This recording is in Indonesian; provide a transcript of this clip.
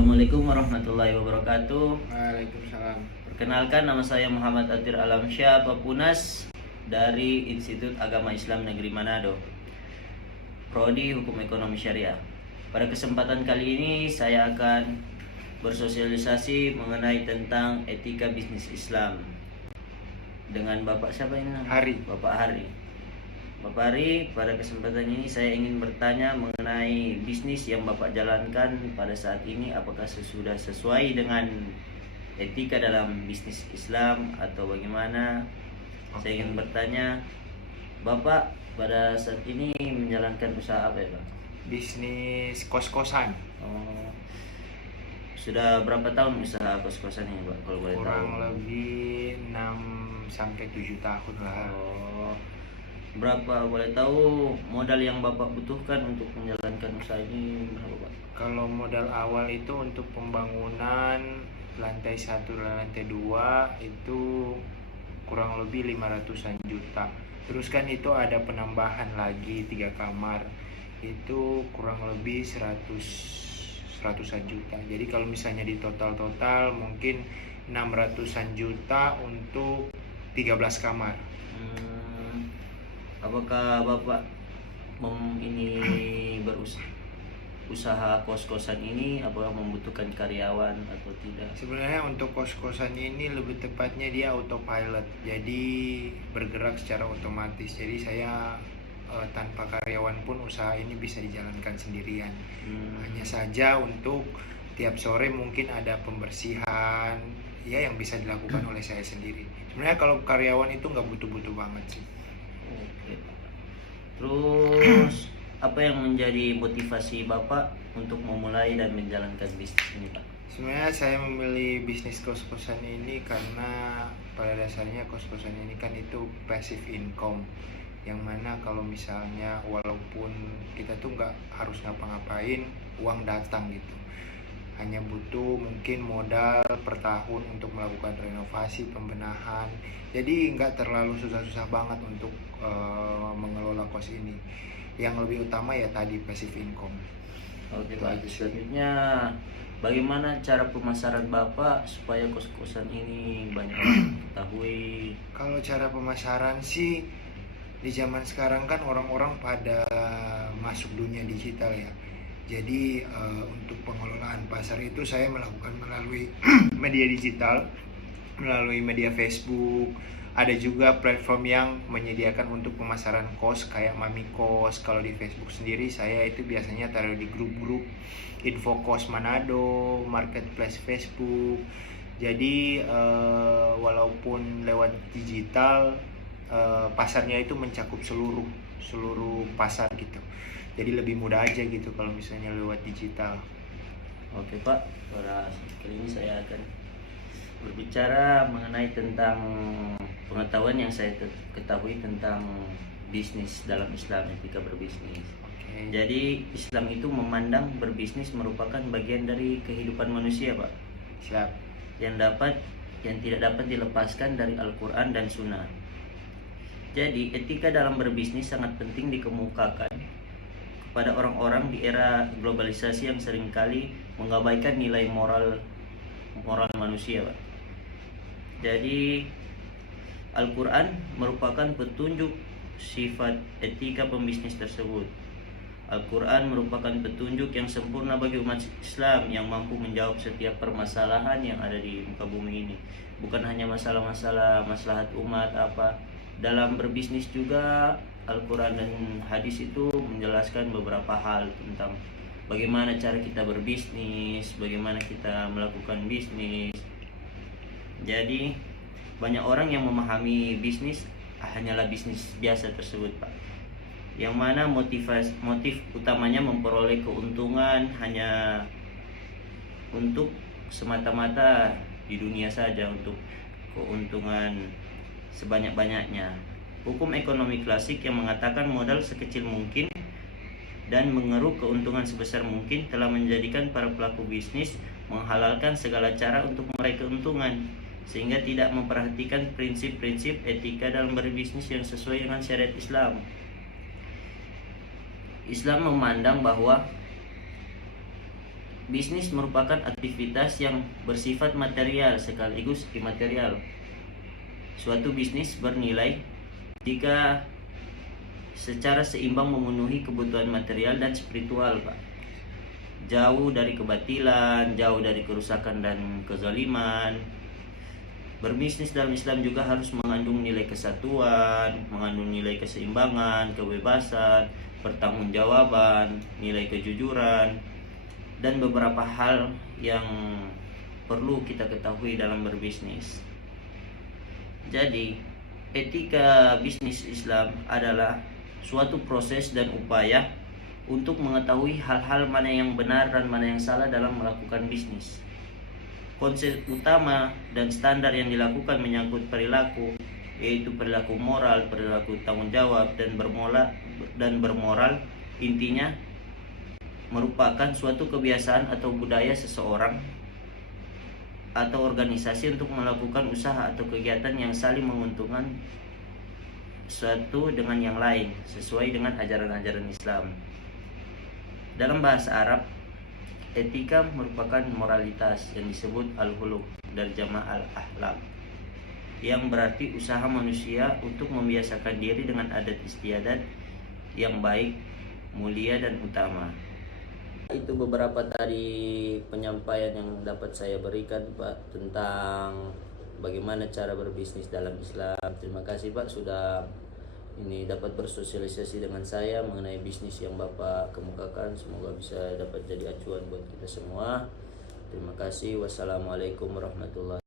Assalamualaikum warahmatullahi wabarakatuh. Waalaikumsalam. Perkenalkan, nama saya Muhammad Atir Alamsyah Bapunas dari Institut Agama Islam Negeri Manado, Prodi Hukum Ekonomi Syariah. Pada kesempatan kali ini saya akan bersosialisasi mengenai tentang etika bisnis Islam dengan Bapak siapa ini? Hari. Bapak Hari. Bapak Hari, pada kesempatan ini saya ingin bertanya mengenai bisnis yang Bapak jalankan pada saat ini, apakah sudah sesuai dengan etika dalam bisnis Islam atau bagaimana? Saya ingin bertanya, Bapak pada saat ini menjalankan usaha apa ya, Pak? Bisnis kos-kosan. Oh, sudah berapa tahun usaha kos-kosan ini, Pak, kalau boleh tahu? Kurang lebih 6-7 tahun lah. Oh, berapa boleh tahu modal yang Bapak butuhkan untuk menjalankan usaha ini berapa, Pak? Kalau modal awal itu untuk pembangunan lantai 1 dan lantai 2 itu kurang lebih 500-an juta. Terus kan itu ada penambahan lagi 3 kamar. Itu kurang lebih 100-an juta. Jadi kalau misalnya di total mungkin 600-an juta untuk 13 kamar. Apakah Bapak usaha kos-kosan ini apakah membutuhkan karyawan atau tidak? Sebenarnya untuk kos-kosan ini lebih tepatnya dia autopilot, jadi bergerak secara otomatis. Jadi saya tanpa karyawan pun usaha ini bisa dijalankan sendirian. Hanya saja untuk tiap sore mungkin ada pembersihan ya yang bisa dilakukan oleh saya sendiri. Sebenarnya kalau karyawan itu nggak butuh-butuh banget sih. Oke. Terus apa yang menjadi motivasi Bapak untuk memulai dan menjalankan bisnis ini, Pak? Sebenarnya saya memilih bisnis kos-kosan ini karena pada dasarnya kos-kosan ini kan itu passive income, yang mana kalau misalnya walaupun kita tuh nggak harus ngapa-ngapain, uang datang gitu. Hanya butuh mungkin modal per tahun untuk melakukan renovasi, pembenahan. Jadi nggak terlalu susah-susah banget untuk mengelola kos ini. Yang lebih utama ya tadi passive income. Oke, Pak. Selanjutnya, bagaimana cara pemasaran Bapak supaya kos-kosan ini banyak orang ketahui? Kalau cara pemasaran sih di zaman sekarang kan orang-orang pada masuk dunia digital ya. Jadi untuk pengelolaan pasar itu saya melakukan melalui media digital, melalui media Facebook. Ada juga platform yang menyediakan untuk pemasaran kos kayak Mami Kos. Kalau di Facebook sendiri saya itu biasanya taruh di grup-grup Info Kos Manado, Marketplace Facebook. Jadi walaupun lewat digital, pasarnya itu mencakup seluruh pasar gitu. Jadi lebih mudah aja gitu kalau misalnya lewat digital. Oke, Pak, pada kali ini saya akan berbicara mengenai tentang pengetahuan yang saya ketahui tentang bisnis dalam Islam, etika berbisnis. Okay. Jadi Islam itu memandang berbisnis merupakan bagian dari kehidupan manusia, Pak. Siap. Yang tidak dapat dilepaskan dari Al-Quran dan Sunnah. Jadi etika dalam berbisnis sangat penting dikemukakan kepada orang-orang di era globalisasi yang seringkali mengabaikan nilai moral manusia, Pak. Jadi Al-Quran merupakan petunjuk sifat etika pembisnis tersebut. Al-Quran merupakan petunjuk yang sempurna bagi umat Islam yang mampu menjawab setiap permasalahan yang ada di muka bumi ini. Bukan hanya masalah-masalah maslahat umat apa. Dalam berbisnis juga Al-Quran dan hadis itu menjelaskan beberapa hal tentang bagaimana cara kita berbisnis, bagaimana kita melakukan bisnis. Jadi banyak orang yang memahami bisnis hanyalah bisnis biasa tersebut, Pak. Yang mana motif utamanya memperoleh keuntungan hanya untuk semata-mata di dunia saja, untuk keuntungan sebanyak-banyaknya. Hukum ekonomi klasik yang mengatakan modal sekecil mungkin dan mengeruk keuntungan sebesar mungkin telah menjadikan para pelaku bisnis menghalalkan segala cara untuk meraih keuntungan, sehingga tidak memperhatikan prinsip-prinsip etika dalam berbisnis yang sesuai dengan syariat Islam. Islam memandang bahwa bisnis merupakan aktivitas yang bersifat material sekaligus imaterial. Suatu bisnis bernilai jika secara seimbang memenuhi kebutuhan material dan spiritual, Pak. Jauh dari kebatilan, jauh dari kerusakan dan kezaliman. Berbisnis dalam Islam juga harus mengandung nilai kesatuan, mengandung nilai keseimbangan, kebebasan, pertanggungjawaban, nilai kejujuran, dan beberapa hal yang perlu kita ketahui dalam berbisnis. Jadi, etika bisnis Islam adalah suatu proses dan upaya untuk mengetahui hal-hal mana yang benar dan mana yang salah dalam melakukan bisnis. Konsep utama dan standar yang dilakukan menyangkut perilaku, yaitu perilaku moral, perilaku tanggung jawab, dan bermoral. Intinya merupakan suatu kebiasaan atau budaya seseorang atau organisasi untuk melakukan usaha atau kegiatan yang saling menguntungkan satu dengan yang lain sesuai dengan ajaran-ajaran Islam. Dalam bahasa Arab, etika merupakan moralitas yang disebut al-khuluq dari jama' al-akhlaq, yang berarti usaha manusia untuk membiasakan diri dengan adat istiadat yang baik, mulia, dan utama. Itu beberapa tadi penyampaian yang dapat saya berikan, Pak, tentang bagaimana cara berbisnis dalam Islam. Terima kasih, Pak, sudah dapat bersosialisasi dengan saya mengenai bisnis yang Bapak kemukakan. Semoga bisa dapat jadi acuan buat kita semua. Terima kasih. Wassalamualaikum warahmatullahi wabarakatuh.